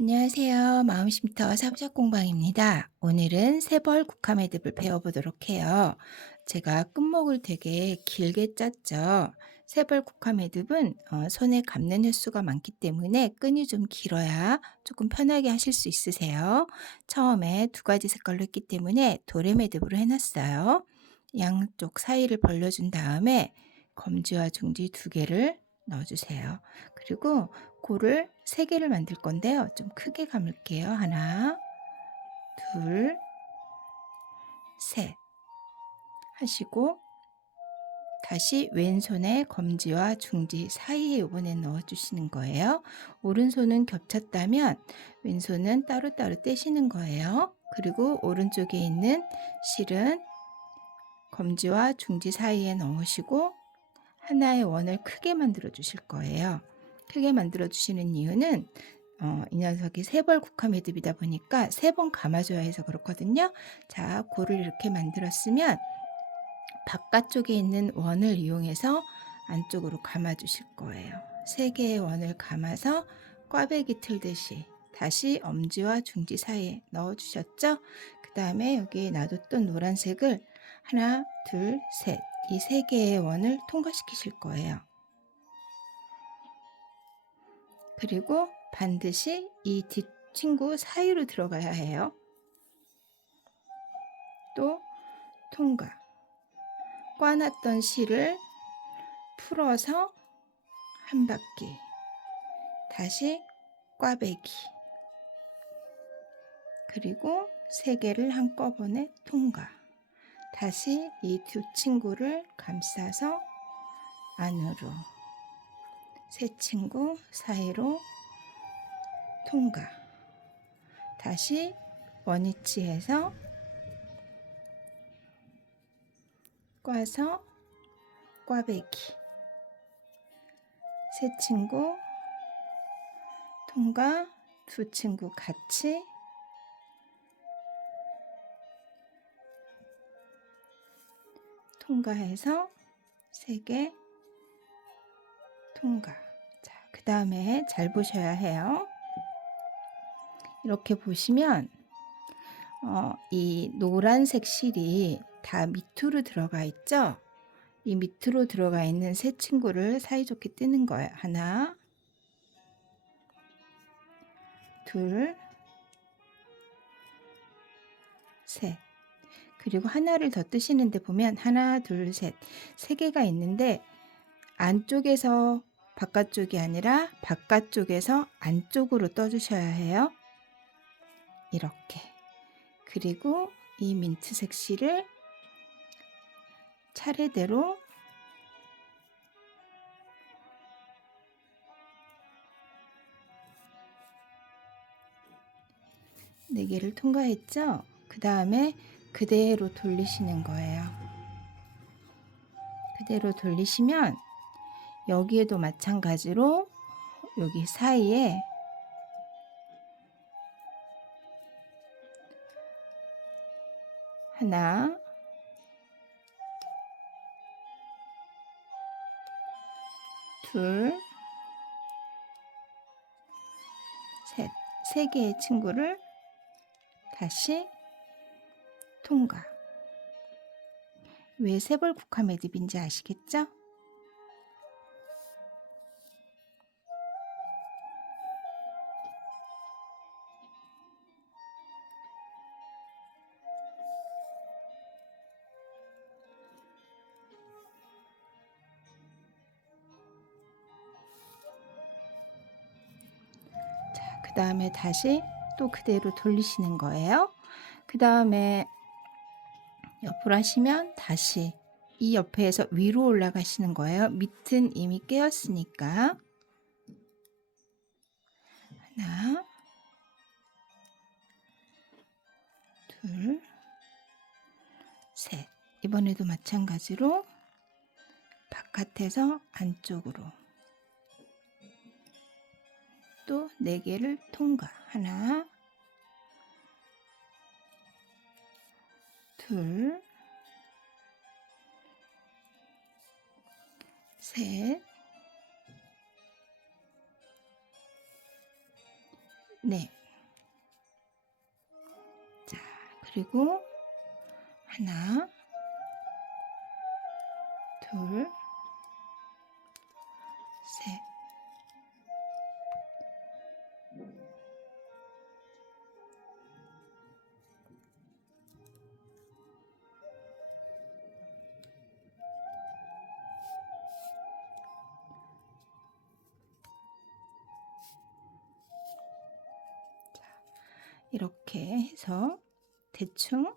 안녕하세요. 마음쉼터 사부작 공방입니다. 오늘은 세벌 국화 매듭을 배워보도록 해요. 제가 끝목을 되게 길게 짰죠. 세벌 국화 매듭은 손에 감는 횟수가 많기 때문에 끈이 좀 길어야 조금 편하게 하실 수 있으세요. 처음에 두 가지 색깔로 했기 때문에 도래 매듭으로 해놨어요. 양쪽 사이를 벌려준 다음에 검지와 중지 두 개를 넣어주세요. 그리고 골을 3개를 만들 건데요. 좀 크게 감을게요. 하나, 둘, 셋 하시고 다시 왼손에 검지와 중지 사이에 이번에 넣어주시는 거예요. 오른손은 겹쳤다면 왼손은 따로따로 떼시는 거예요. 그리고 오른쪽에 있는 실은 검지와 중지 사이에 넣으시고 하나의 원을 크게 만들어 주실 거예요. 크게 만들어 주시는 이유는 이 녀석이 세벌 국화 매듭이다 보니까 3번 감아줘야 해서 그렇거든요. 자, 고를 이렇게 만들었으면 바깥쪽에 있는 원을 이용해서 안쪽으로 감아 주실 거예요. 3개의 원을 감아서 꽈배기 틀듯이 다시 엄지와 중지 사이에 넣어 주셨죠? 그 다음에 여기에 놔뒀던 노란색을 하나, 둘, 셋, 이 3개의 원을 통과시키실 거예요. 그리고 반드시 이 뒷친구 사이로 들어가야 해요. 또 통과. 꽈놨던 실을 풀어서 한 바퀴. 다시 꽈배기. 그리고 3개를 한꺼번에 통과. 다시 이 두 친구를 감싸서 안으로. 새 친구 사이로 통과. 다시 원위치해서 꽈서 꽈배기. 새 친구 통과. 두 친구 같이 통과해서 3개 통과. 자, 그 다음에 잘 보셔야 해요. 이렇게 보시면 이 노란색 실이 다 밑으로 들어가 있죠. 이 밑으로 들어가 있는 새 친구를 사이좋게 뜨는 거예요. 하나, 둘, 셋. 그리고 하나를 더 뜨시는데 보면 하나, 둘, 셋, 3개가 있는데 안쪽에서 바깥쪽이 아니라 바깥쪽에서 안쪽으로 떠주셔야 해요. 이렇게. 그리고 이 민트색 실을 차례대로 네 개를 통과했죠? 그 다음에 그대로 돌리시는 거예요. 그대로 돌리시면 여기에도 마찬가지로 여기 사이에 하나, 둘, 셋, 3개의 친구를 다시 통과. 왜 세벌 국화 매듭인지 아시겠죠? 자, 그 다음에 다시 또 그대로 돌리시는 거예요. 그 다음에 옆으로 하시면 다시 이 옆에서 위로 올라가시는 거예요. 밑은 이미 깨었으니까. 하나, 둘, 셋. 이번에도 마찬가지로 바깥에서 안쪽으로 또 4개를 통과. 하나, 둘, 셋, 네. 자, 그리고 하나, 둘, 셋. 이렇게 해서 대충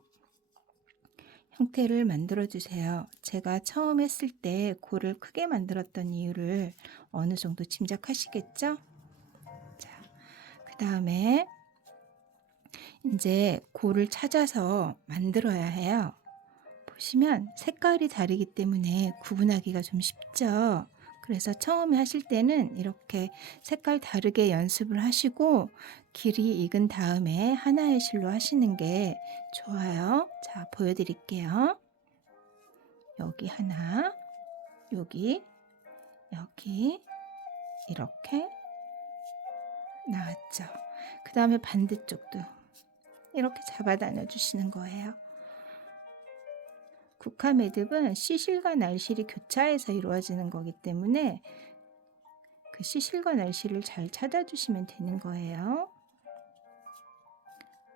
형태를 만들어 주세요. 제가 처음 했을 때 골을 크게 만들었던 이유를 어느 정도 짐작하시겠죠? 자, 그 다음에 이제 골을 찾아서 만들어야 해요. 보시면 색깔이 다르기 때문에 구분하기가 좀 쉽죠. 그래서 처음에 하실 때는 이렇게 색깔 다르게 연습을 하시고 길이 익은 다음에 하나의 실로 하시는 게 좋아요. 자, 보여드릴게요. 여기 하나, 여기, 여기 이렇게 나왔죠. 그 다음에 반대쪽도 이렇게 잡아 다녀 주시는 거예요. 국화 매듭은 시실과 날실이 교차해서 이루어지는 거기 때문에 그 시실과 날실을 잘 찾아주시면 되는 거예요.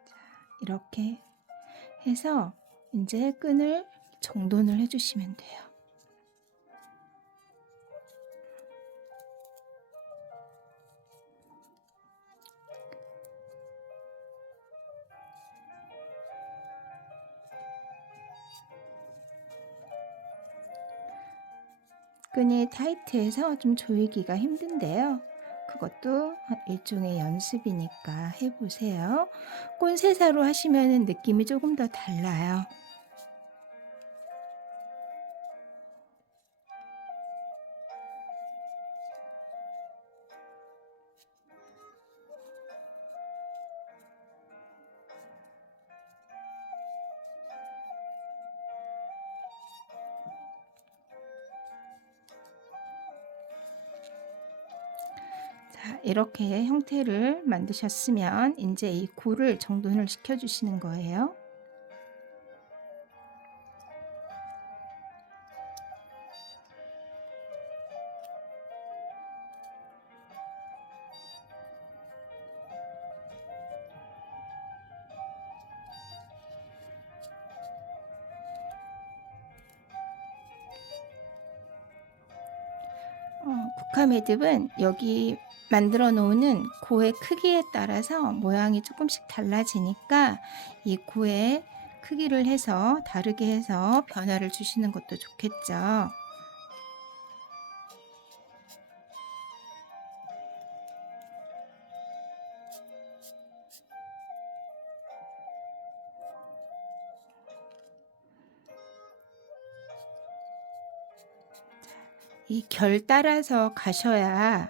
자, 이렇게 해서 이제 끈을 정돈을 해주시면 돼요. 끈이 타이트해서 좀 조이기가 힘든데요. 그것도 일종의 연습이니까 해보세요. 꼰세사로 하시면 느낌이 조금 더 달라요. 자, 이렇게 형태를 만드셨으면 이제 이 골을 정돈을 시켜 주시는 거예요. 국화 매듭은 여기 만들어 놓는 고의 크기에 따라서 모양이 조금씩 달라지니까 이 고의 크기를 해서 다르게 해서 변화를 주시는 것도 좋겠죠. 이 결 따라서 가셔야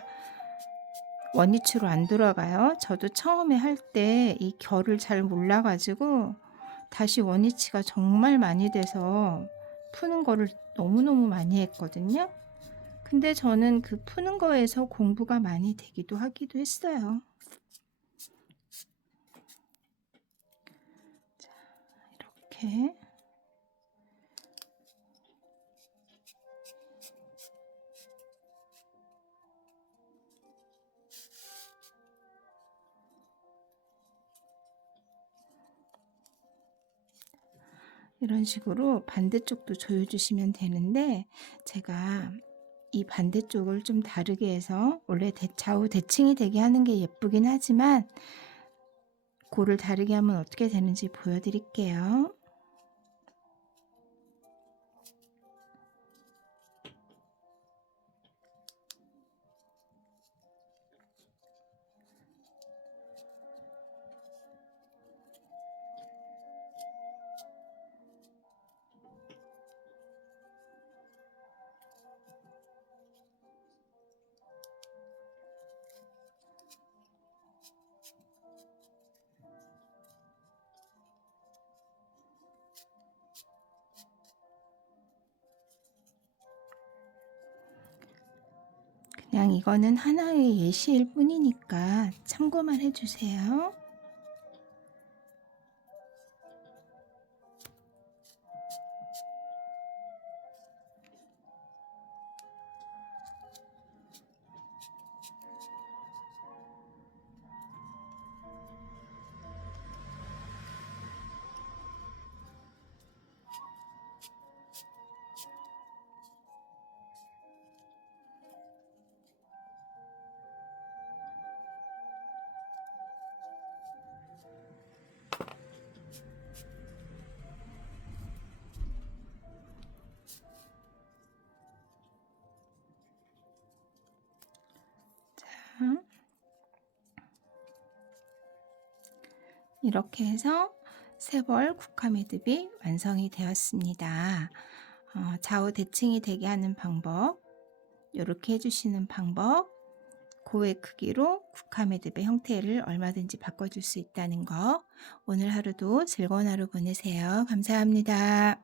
원위치로 안 돌아가요. 저도 처음에 할 때 이 결을 잘 몰라가지고 다시 원위치가 정말 많이 돼서 푸는 거를 너무너무 많이 했거든요. 근데 저는 그 푸는 거에서 공부가 많이 되기도 하기도 했어요. 자, 이렇게 이런 식으로 반대쪽도 조여주시면 되는데 제가 이 반대쪽을 좀 다르게 해서 원래 좌우 대칭이 되게 하는 게 예쁘긴 하지만 골을 다르게 하면 어떻게 되는지 보여드릴게요. 이거는 하나의 예시일 뿐이니까 참고만 해주세요. 이렇게 해서 세벌 국화매듭이 완성이 되었습니다. 좌우 대칭이 되게 하는 방법, 이렇게 해주시는 방법, 고의 크기로 국화매듭의 형태를 얼마든지 바꿔줄 수 있다는 거. 오늘 하루도 즐거운 하루 보내세요. 감사합니다.